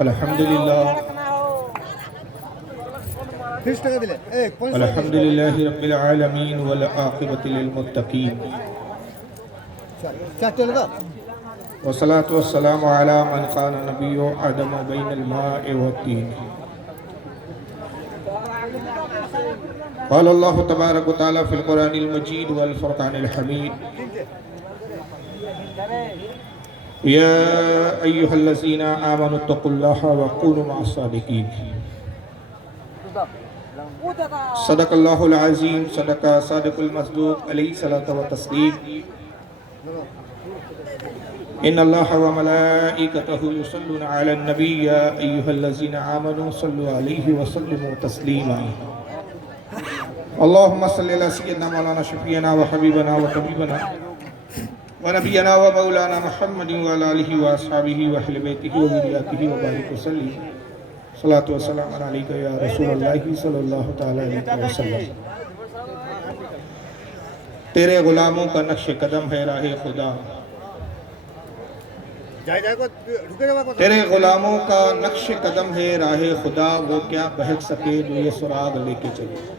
الحمدللہ الحمدللہ رب العالمین والعاقبۃ للمتقین والصلاة والسلام علی من کان نبی آدم بین الماء والطین قال اللہ تبارک و تعالی فی القرآن المجید والفرقان الحمید یا ایہا الذین آمنوا اتقوا اللہ وکونوا مع الصادقین صدق اللہ العظیم صدق صادق المصدوق علیہ الصلاۃ والتسلیم ان اللہ وملائکتہ یصلون علی النبی یا ایہا الذین آمنوا صلوا علیہ وسلموا تسلیما اللہم صلی علی سیدنا مولانا شفیعنا وحبیبنا وطبیبنا ونبینا ومولانا محمد وعلی آلہ واصحابہ واہل بیتہ وذریاتہ وبارک وسلم صلاۃ والسلام علیکہ یا رسول اللہ صلی اللہ تعالی علیہ وسلم تیرے غلاموں کا نقش قدم ہے راہ خدا تیرے غلاموں کا نقش قدم ہے راہ خدا وہ کیا بہک سکے جو یہ سراغ لے کے چلے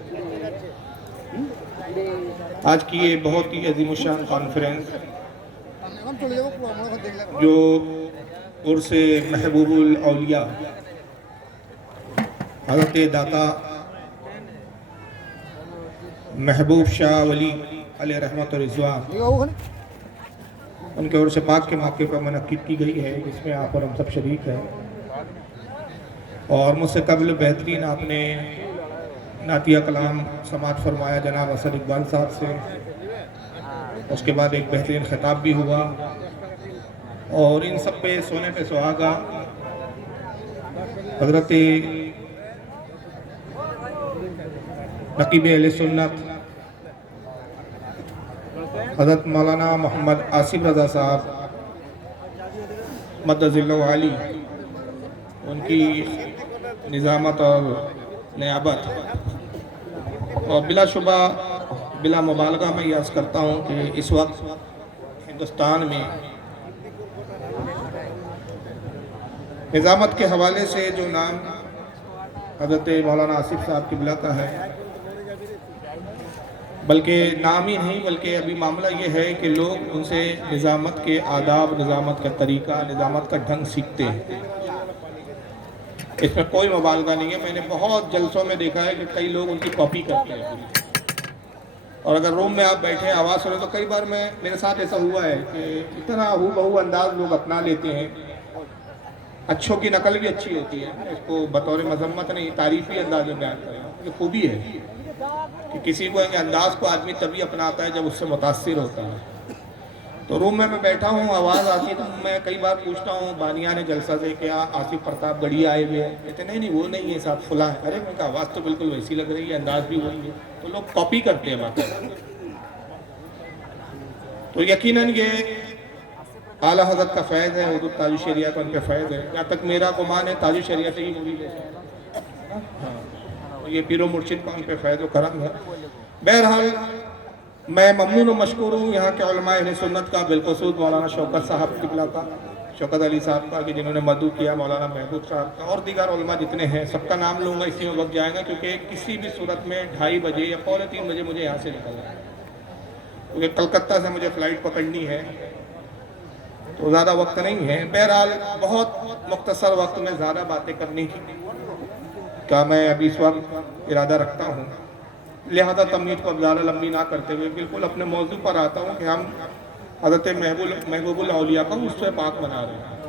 آج کی یہ بہت ہی عظیم الشان کانفرنس جو عرس محبوب الاولیاء حضرت داتا محبوب شاہ ولی علیہ رحمت و رضوان ان کے عرس پاک کے موقع پر منعقد کی گئی ہے جس میں آپ اور ہم سب شریک ہیں اور مجھ سے قبل بہترین آپ نے نعتیہ کلام سماعت فرمایا جناب اسد اقبال صاحب سے اس کے بعد ایک بہترین خطاب بھی ہوا اور ان سب پہ سونے پہ سہاگا حضرت نقیب اہل سنت حضرت مولانا محمد آصف رضا صاحب مدد اللہ علی ان کی نظامت اور نیابت اور بلا شبہ بلا مبالغہ میں یہ عرض کرتا ہوں کہ اس وقت ہندوستان میں نظامت کے حوالے سے جو نام حضرت مولانا آصف صاحب قبلہ کا ہے بلکہ نام ہی نہیں بلکہ ابھی معاملہ یہ ہے کہ لوگ ان سے نظامت کے آداب نظامت کا طریقہ نظامت کا ڈھنگ سیکھتے ہیں اس میں کوئی مبالغہ نہیں ہے میں نے بہت جلسوں میں دیکھا ہے کہ کئی لوگ ان کی کاپی کرتے ہیں اور اگر روم میں آپ بیٹھے آواز سنیں تو کئی بار میرے ساتھ ایسا ہوا ہے کہ اتنا ہو بہو انداز لوگ اپنا لیتے ہیں اچھوں کی نقل بھی اچھی ہوتی ہے اس کو بطور مذمت نہیں تعریفی انداز میں بیان کریں یہ خوبی ہے کہ کسی کو انداز کو آدمی تبھی اپناتا ہے جب اس سے متاثر ہوتا ہے تو روم میں بیٹھا ہوں آواز آتی ہے تو میں کئی بار پوچھتا ہوں بانیان جلسہ سے کہ آصف پرتاپ گڑھی آئے ہوئے ہیں کہتے نہیں وہ نہیں ہے صاحب فلاں ہے ارے میں کہا آواز تو بالکل ویسی لگ رہی ہے انداز بھی وہی ہے تو لوگ کاپی کرتے ہیں باقاعدہ تو یقیناً یہ اعلیٰ حضرت کا فیض ہے حضور تاج الشریعہ کا ان کے فیض ہے جہاں تک میرا گمان ہے تاج الشریعہ سے ہی مرید ہے یہ پیر و مرشد کا ان کے فیض و کرم ہے بہرحال میں ممنون و مشکور ہوں یہاں کے علماء اہل سنت کا بالخصوص مولانا شوکت صاحب قبلہ کا شوکت علی صاحب کا کہ جنہوں نے مدعو کیا مولانا محبوب صاحب کا اور دیگر علماء جتنے ہیں سب کا نام لوں گا اسی میں وقت جائے گا کیونکہ کسی بھی صورت میں 2:30 بجے یا 2:45 بجے مجھے یہاں سے نکلنا ہے کیونکہ کلکتہ سے مجھے فلائٹ پکڑنی ہے تو زیادہ وقت نہیں ہے بہرحال بہت مختصر وقت میں زیادہ باتیں کرنے کی کیا میں ابھی اس وقت ارادہ رکھتا ہوں لہذا تمہید کو اب زیادہ لمبی نہ کرتے ہوئے بالکل اپنے موضوع پر آتا ہوں کہ ہم حضرت محبوب الاولیاء کا عرس پاک منا رہے ہیں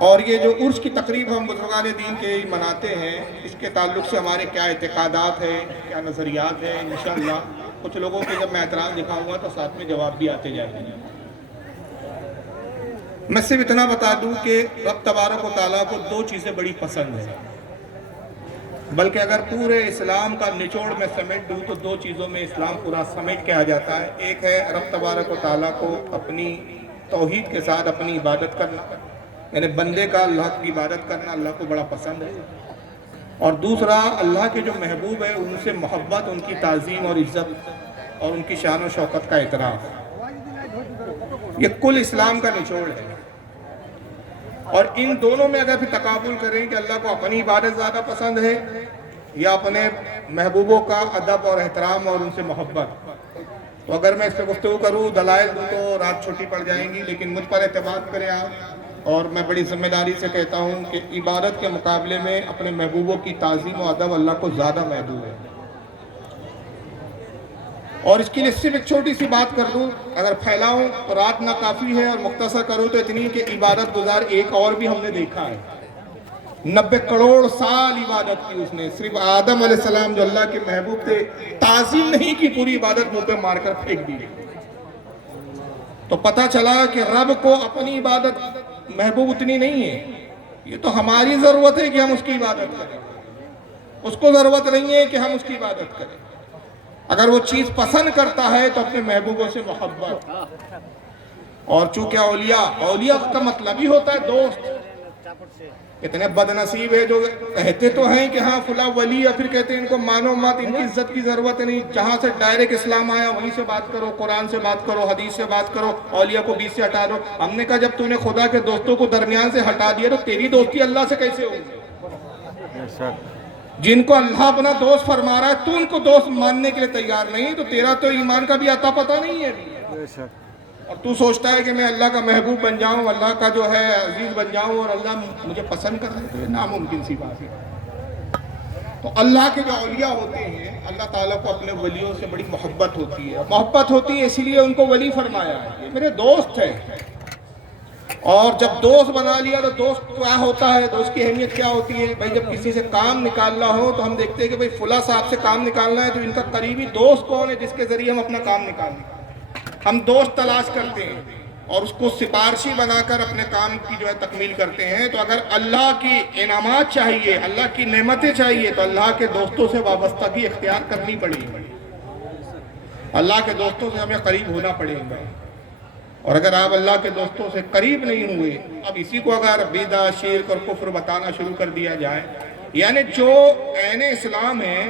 اور یہ جو عرس کی تقریب ہم بزرگان دین کے مناتے ہیں اس کے تعلق سے ہمارے کیا اعتقادات ہیں کیا نظریات ہیں انشاءاللہ کچھ لوگوں کے جب میں اعتراض دکھاؤں گا تو ساتھ میں جواب بھی آتے جائیں گے میں صرف اتنا بتا دوں کہ رب تبارک و تعالیٰ کو 2 چیزیں بڑی پسند ہیں بلکہ اگر پورے اسلام کا نچوڑ میں سمیٹ دوں تو 2 چیزوں میں اسلام پورا سمیٹ کے آ جاتا ہے ایک ہے رب تبارک و تعالیٰ کو اپنی توحید کے ساتھ اپنی عبادت کرنا یعنی بندے کا اللہ کی عبادت کرنا اللہ کو بڑا پسند ہے اور دوسرا اللہ کے جو محبوب ہے ان سے محبت ان کی تعظیم اور عزت اور ان کی شان و شوکت کا اعتراف یہ کل اسلام کا نچوڑ ہے. اور ان دونوں میں اگر پھر تقابل کریں کہ اللہ کو اپنی عبادت زیادہ پسند ہے یا اپنے محبوبوں کا ادب اور احترام اور ان سے محبت، تو اگر میں اس پہ گفتگو کروں، دلائل دوں تو رات چھوٹی پڑ جائیں گی. لیکن مجھ پر اعتماد کریں آپ، اور میں بڑی ذمہ داری سے کہتا ہوں کہ عبادت کے مقابلے میں اپنے محبوبوں کی تعظیم و ادب اللہ کو زیادہ محبوب ہے. اور اس کے لیے صرف ایک چھوٹی سی بات کر دوں، اگر پھیلاؤں تو رات نہ کافی ہے، اور مختصر کروں تو اتنی کہ عبادت گزار ایک اور بھی ہم نے دیکھا ہے. 90 کروڑ سال عبادت کی اس نے. صرف آدم علیہ السلام جو اللہ کے محبوب تھے، تعظیم نہیں کی، پوری عبادت منہ پہ مار کر پھینک دی. تو پتہ چلا کہ رب کو اپنی عبادت محبوب اتنی نہیں ہے. یہ تو ہماری ضرورت ہے کہ ہم اس کی عبادت کریں، اس کو ضرورت نہیں ہے کہ ہم اس کی عبادت کریں. اگر وہ چیز پسند کرتا ہے تو اپنے محبوبوں سے محبت. اور چونکہ اولیاء کا مطلب ہی ہوتا ہے دوست. اتنے بد نصیب ہے جو کہتے تو ہیں کہ ہاں فلاں ولی، یا پھر کہتے ہیں ان کو مانو مت، ان کی عزت کی ضرورت نہیں، جہاں سے ڈائریکٹ اسلام آیا وہیں سے بات کرو، قرآن سے بات کرو، حدیث سے بات کرو، اولیاء کو بیچ سے ہٹا دو. ہم نے کہا جب تو نے خدا کے دوستوں کو درمیان سے ہٹا دیا تو تیری دوستی اللہ سے کیسے ہوگی؟ جن کو اللہ اپنا دوست فرما رہا ہے تو ان کو دوست ماننے کے لیے تیار نہیں، تو تیرا تو ایمان کا بھی عطا پتہ نہیں ہے. اور تو سوچتا ہے کہ میں اللہ کا محبوب بن جاؤں، اللہ کا جو ہے عزیز بن جاؤں اور اللہ مجھے پسند کر رہے، تو یہ ناممکن سی بات ہے. تو اللہ کے جو اولیاء ہوتے ہیں، اللہ تعالیٰ کو اپنے ولیوں سے بڑی محبت ہوتی ہے. محبت ہوتی ہے اسی لیے ان کو ولی فرمایا ہے، یہ میرے دوست ہیں. اور جب دوست بنا لیا تو دوست کیا ہوتا ہے، دوست کی اہمیت کیا ہوتی ہے. بھائی جب کسی سے کام نکالنا ہو تو ہم دیکھتے ہیں کہ بھائی فلاں صاحب سے کام نکالنا ہے تو ان کا قریبی دوست کون ہے جس کے ذریعے ہم اپنا کام نکالیں. ہم دوست تلاش کرتے ہیں اور اس کو سفارشی بنا کر اپنے کام کی جو ہے تکمیل کرتے ہیں. تو اگر اللہ کی انعامات چاہیے، اللہ کی نعمتیں چاہیے، تو اللہ کے دوستوں سے وابستگی اختیار کرنی پڑے گی. اللہ کے دوستوں سے ہمیں قریب ہونا پڑے گا. اور اگر آپ اللہ کے دوستوں سے قریب نہیں ہوئے، اب اسی کو اگر بدعت، شرک اور کفر بتانا شروع کر دیا جائے، یعنی جو عین اسلام ہے،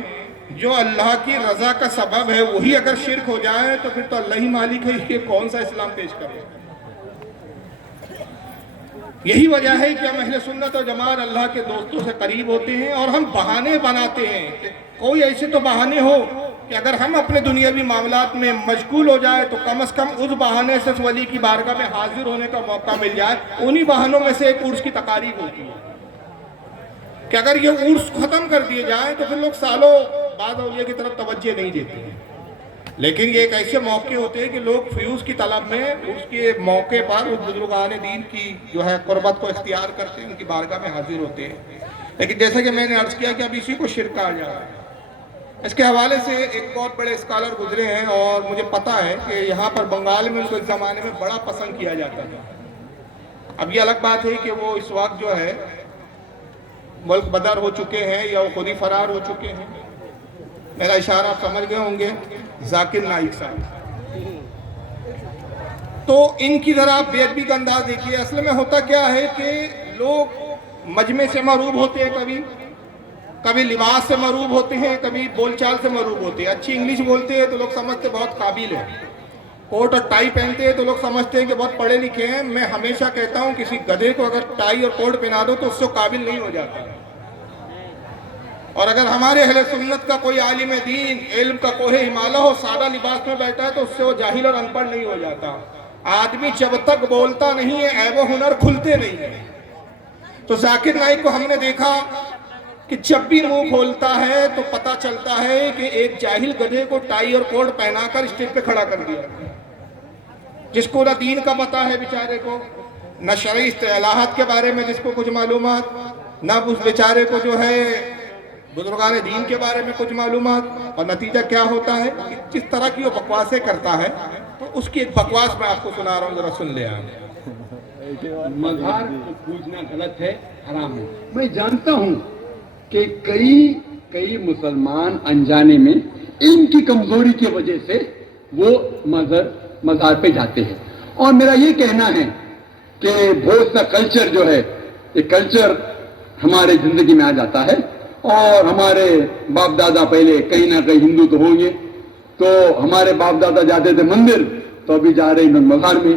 جو اللہ کی رضا کا سبب ہے، وہی اگر شرک ہو جائے تو پھر تو اللہ ہی مالک ہے، یہ کون سا اسلام پیش کرے. یہی وجہ ہے کہ ہم اہل سنت و جماعت اللہ کے دوستوں سے قریب ہوتے ہیں، اور ہم بہانے بناتے ہیں کہ کوئی ایسے تو بہانے ہو کہ اگر ہم اپنے دنیاوی معاملات میں مشغول ہو جائے تو کم از کم اس بہانے سے ولی کی بارگاہ میں حاضر ہونے کا موقع مل جائے. انہی بہانوں میں سے ایک عرس کی تقاریب ہوتی ہے کہ اگر یہ عرس ختم کر دیے جائیں تو پھر لوگ سالوں بعد اولیاء کی طرف توجہ نہیں دیتے ہیں. لیکن یہ ایک ایسے موقع ہوتے ہیں کہ لوگ فیوز کی طلب میں اس کے موقع پر اس بزرگان دین کی جو ہے قربت کو اختیار کرتے ہیں، ان کی بارگاہ میں حاضر ہوتے ہیں. لیکن جیسا کہ میں نے عرض کیا کہ اب اسی کو شرک کہا جا رہا ہے. اس کے حوالے سے ایک بہت بڑے اسکالر گزرے ہیں اور مجھے پتا ہے کہ یہاں پر بنگال میں ان کو ایک زمانے میں بڑا پسند کیا جاتا تھا. اب یہ الگ بات ہے کہ وہ اس وقت جو ہے ملک بدر ہو چکے ہیں یا وہ خود ہی فرار ہو چکے ہیں. میرا اشارہ آپ سمجھ گئے ہوں گے، ذاکر نائک صاحب. تو ان کی ذرا آپ بے ادبی کا انداز دیکھیے. اصل میں ہوتا کیا ہے کہ لوگ مجمع سے مروب ہوتے ہیں، کبھی لباس سے مروب ہوتے ہیں، کبھی بول چال سے مروب ہوتے ہیں. اچھی انگلش بولتے ہیں تو لوگ سمجھتے بہت قابل ہیں، کوٹ اور ٹائی پہنتے ہیں تو لوگ سمجھتے ہیں کہ بہت پڑھے لکھے ہیں. میں ہمیشہ کہتا ہوں کسی گدھے کو اگر ٹائی اور کوٹ پہنا دو تو اس سے قابل نہیں ہو جاتا. اور اگر ہمارے اہل سنت کا کوئی عالم دین علم کا کوہ ہمالہ ہو، سادہ لباس میں بیٹھا ہے تو اس سے وہ جاہل اور ان پڑھ نہیں ہو جاتا. آدمی جب تک بولتا نہیں ہے عیب و ہنر کھلتے نہیں ہیں. تو ذاکر نائک کو ہم نے دیکھا کہ جب بھی منہ کھولتا ہے تو پتہ چلتا ہے کہ ایک جاہل گدھے کو ٹائی اور کوٹ پہنا کر اسٹیج پہ کھڑا کر دیا، جس کو نہ دین کا پتہ ہے بیچارے کو، نہ شرعی اصطلاحات کے بارے میں جس کو کچھ معلومات، نہ اس بیچارے کو جو ہے بزرگان دین کے بارے میں کچھ معلومات. اور نتیجہ کیا ہوتا ہے کہ جس طرح کی وہ بکواسیں کرتا ہے، تو اس کی ایک بکواس میں آپ کو سنا رہا ہوں، ذرا سن لیں آپ. مظہر پوجنا غلط ہے، حرام ہے. میں جانتا ہوں کہ کئی مسلمان انجانے میں ان کی کمزوری کی وجہ سے وہ مزار پہ جاتے ہیں. اور میرا یہ کہنا ہے کہ بہت سا کلچر جو ہے، یہ کلچر ہمارے زندگی میں آ جاتا ہے. اور ہمارے باپ دادا پہلے کہیں نہ کہیں ہندو تو ہوں گے، تو ہمارے باپ دادا جاتے تھے مندر، تو ابھی جا رہے ہیں مزار میں.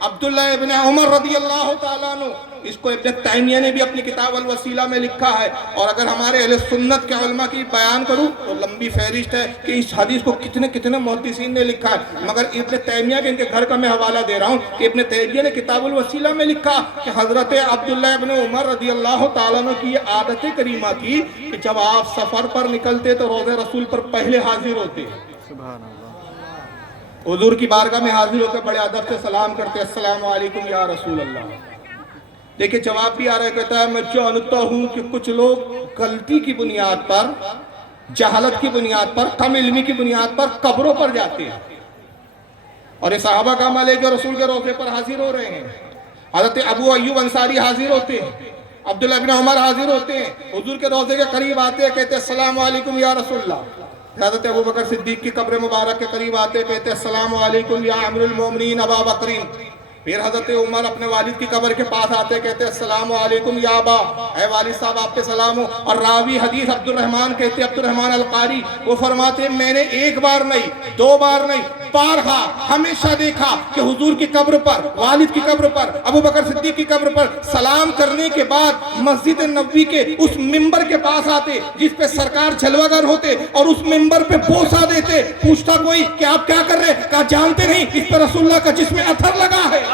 عبداللہ ابن عمر رضی اللہ تعالیٰ عنہ، اس کو ابن تیمیہ نے بھی اپنی کتاب الوسیلہ میں لکھا ہے، اور اگر ہمارے اہل سنت کے علماء کی بیان کروں تو لمبی فہرست ہے کہ اس حدیث کو کتنے محدثین نے لکھا ہے، مگر ابن تیمیہ کے ان کے گھر کا میں حوالہ دے رہا ہوں کہ ابن تیمیہ نے کتاب الوسیلہ میں لکھا کہ حضرت عبداللہ ابن عمر رضی اللہ تعالیٰ عنہ کی یہ عادت کریمہ تھی کہ جب آپ سفر پر نکلتے تو روضہ رسول پر پہلے حاضر ہوتے، حضور کی بارگاہ میں حاضر ہو کے بڑے ادب سے سلام کرتے، السلام علیکم یا رسول اللہ۔ دیکھیں جواب بھی آ رہا ہے، کہتا ہے میں جانتا ہوں کہ کچھ لوگ غلطی کی بنیاد پر، جہالت کی بنیاد پر، کم علمی کی بنیاد پر قبروں پر جاتے ہیں، اور یہ صحابہ کا عمل ہے جو رسول کے روضے پر حاضر ہو رہے ہیں۔ حضرت ابو ایوب انصاری حاضر ہوتے ہیں، عبداللہ ابن عمر حاضر ہوتے ہیں، حضور کے روضے کے قریب آتے ہیں، کہتے ہیں السلام علیکم یا رسول اللہ۔ حضرت ابو بکر صدیق کی قبر مبارک کے قریب آتے کہتے السلام علیکم یا امیر المومنین ابا بکرین۔ پھر حضرت عمر اپنے والد کی قبر کے پاس آتے کہتے السلام علیکم یا ابا، اے والد صاحب آپ پہ سلام ہو۔ اور راوی حدیث عبد الرحمن کہتے، عبد الرحمن القاری، وہ فرماتے میں نے ایک بار نہیں، دو بار نہیں، بارہا ہمیشہ دیکھا کہ حضور کی قبر پر، والد کی قبر پر، ابو بکر صدیق کی قبر پر سلام کرنے کے بعد مسجد نبوی کے اس ممبر کے پاس آتے جس پہ سرکار جلوہ گر ہوتے، اور اس ممبر پہ بوسہ دیتے۔ پوچھتا کوئی کہ آپ کیا کر رہے؟ کہا جانتے نہیں اس پہ رسول اللہ کا جسم اثر لگا ہے۔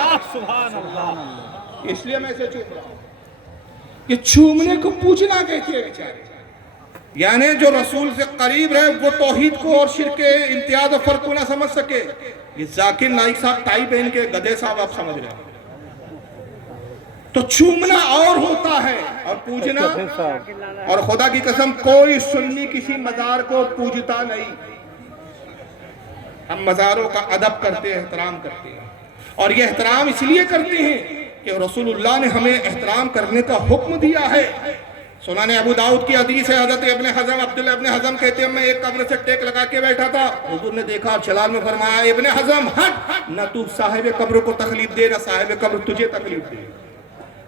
اس لیے میں اسے چوم رہا ہوں۔ یہ چومنے کو پوچھنا کہتی ہے بیچارے، یعنی جو رسول سے قریب رہے وہ توحید کو اور شرک کے امتیاز و فرق کو نہ سمجھ سکے۔ یہ ذاکر نائک صاحب ٹائی پہن کے گدھے صاحب آپ سمجھ رہے ہیں۔ تو چومنا اور ہوتا ہے اور پوجنا، اور خدا کی قسم کوئی سنی کسی مزار کو پوجتا نہیں۔ ہم مزاروں کا ادب کرتے ہیں، احترام کرتے ہیں، اور یہ احترام اس لیے کرتے ہیں کہ رسول اللہ نے ہمیں احترام کرنے کا حکم دیا ہے۔ سنن ابو داؤد کی حدیث ہے، حضرت ابن حزم، عبداللہ ابن حزم کہتے ہیں میں ایک قبر سے ٹیک لگا کے بیٹھا تھا، حضور نے دیکھا چلال میں فرمایا ابن حزم ہٹ، نہ تو صاحب قبر کو تکلیف دے، نہ صاحب قبر تجھے تکلیف دے۔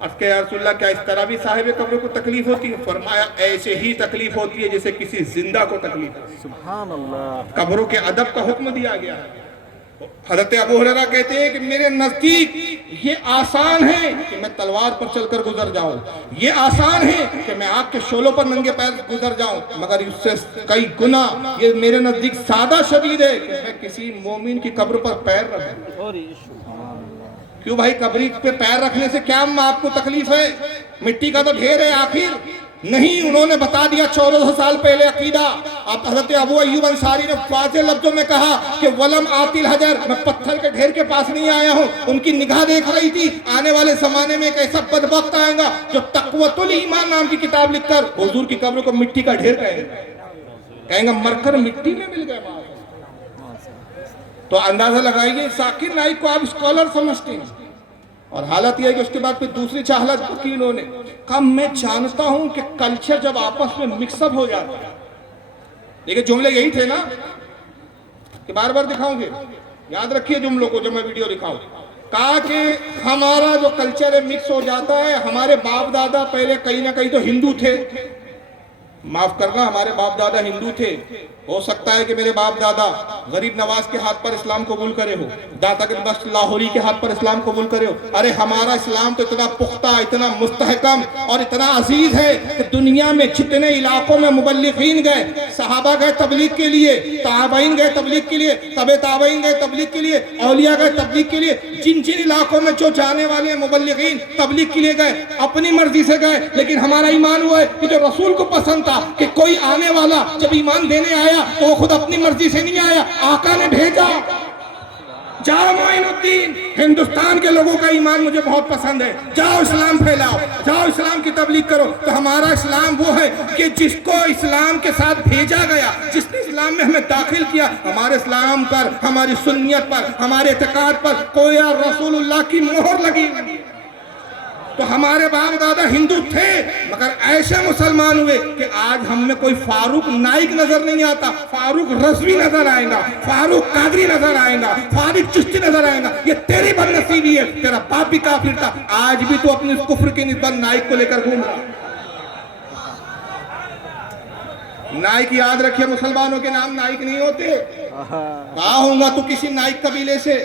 عرض کیا یا رسول اللہ کیا اس طرح بھی صاحب قبر کو تکلیف ہوتی ہے؟ فرمایا ایسے ہی تکلیف ہوتی ہے جیسے کسی زندہ کو تکلیف ہے۔ سبحان اللہ، قبروں کے ادب کا حکم دیا گیا ہے۔ حضرت ابو ہریرہ کہتے ہیں کہ میرے نزدیک یہ آسان ہے کہ میں تلوار پر چل کر گزر جاؤں، یہ آسان ہے کہ میں آگ کے شعلوں پر ننگے پیر گزر جاؤں، مگر اس سے کئی گنا یہ میرے نزدیک سادہ شدید ہے کہ میں کسی مومن کی قبر پر پیر رکھوں۔ کیوں بھائی قبری پہ پیر رکھنے سے کیا آپ کو تکلیف ہے؟ مٹی کا تو ڈھیر ہے آخر نہیں۔ انہوں نے بتا دیا 1400 سال پہلے عقیدہ۔ اب حضرت ابو ایوب انصاری نے واضح لفظوں میں کہا کہ ولم آتی الحجر، میں پتھر کے ڈھیر کے پاس نہیں آیا ہوں۔ ان کی نگاہ دیکھ رہی تھی آنے والے زمانے میں ایک ایسا بدبخت آئے گا جو تقویۃ الایمان نام کی کتاب لکھ کر حضور کی قبر کو مٹی کا ڈھیر کہیں گا مر کر مٹی میں مل گئے۔ تو اندازہ لگائیے ذاکر نائک کو آپ اسکالر سمجھتے ہیں، اور حالت یہ ہے کہ اس کے بعد پھر دوسری چاہلت کی انہوں نے کہا میں جانتا ہوں کہ کلچر جب آپس میں مکس اپ ہو جاتا ہے، لیکن جملے یہی تھے نا کہ بار بار دکھاؤں گے، یاد رکھیے جملوں کو جب میں ویڈیو دکھاؤں۔ کہا کہ ہمارا جو کلچر ہے مکس ہو جاتا ہے، ہمارے باپ دادا پہلے کہیں نہ کہیں تو ہندو تھے، معاف کرنا ہمارے باپ دادا ہندو تھے، ہو سکتا ہے کہ میرے باپ دادا غریب نواز کے ہاتھ پر اسلام قبول کرے ہو، داتا کے بخش لاہوری کے ہاتھ پر اسلام قبول کرے ہو۔ ارے ہمارا اسلام تو اتنا پختہ، اتنا مستحکم اور اتنا عزیز ہے کہ دنیا میں جتنے علاقوں میں مبلغین گئے، صحابہ گئے تبلیغ کے لیے، تابعین گئے تبلیغ کے لیے، تبع تابعین گئے تبلیغ کے لیے، اولیاء گئے تبلیغ کے لیے، جن جن علاقوں میں جو جانے والے مبلغین تبلیغ کے لیے گئے اپنی مرضی سے گئے، لیکن ہمارا ایمان ہوا ہے کہ جو رسول کو پسند تھا کہ کوئی آنے والا جب ایمان دینے آیا تو وہ خود اپنی مرضی سے نہیں آیا، آقا نے بھیجا۔ جاؤ معین الدین، ہندوستان کے لوگوں کا ایمان مجھے بہت پسند ہے، جاؤ اسلام پھیلاؤ، جاؤ اسلام کی تبلیغ کرو۔ تو ہمارا اسلام وہ ہے کہ جس کو اسلام کے ساتھ بھیجا گیا، جس نے اسلام میں ہمیں داخل کیا، ہمارے اسلام پر، ہماری سنیت پر، ہمارے اعتقاد پر کوئی رسول اللہ کی مہر لگی۔ تو ہمارے باپ دادا ہندو تھے مگر ایسے مسلمان ہوئے کہ آج ہم میں کوئی فاروق نائک نظر نہیں آتا، فاروق رضوی نظر آئے گا، فاروق قادری نظر آئے گا، فاروق چشتی نظر آئے گا۔ یہ تیری بد نصیبی ہے، تیرا باپ بھی کافر تھا، آج بھی تو اپنے اس کفر کی نسبت نائک کو لے کر گھوم رہا۔ نائک یاد رکھیے مسلمانوں کے نام نائک نہیں ہوتے۔ کہا ہوں گا تو کسی نائک قبیلے سے،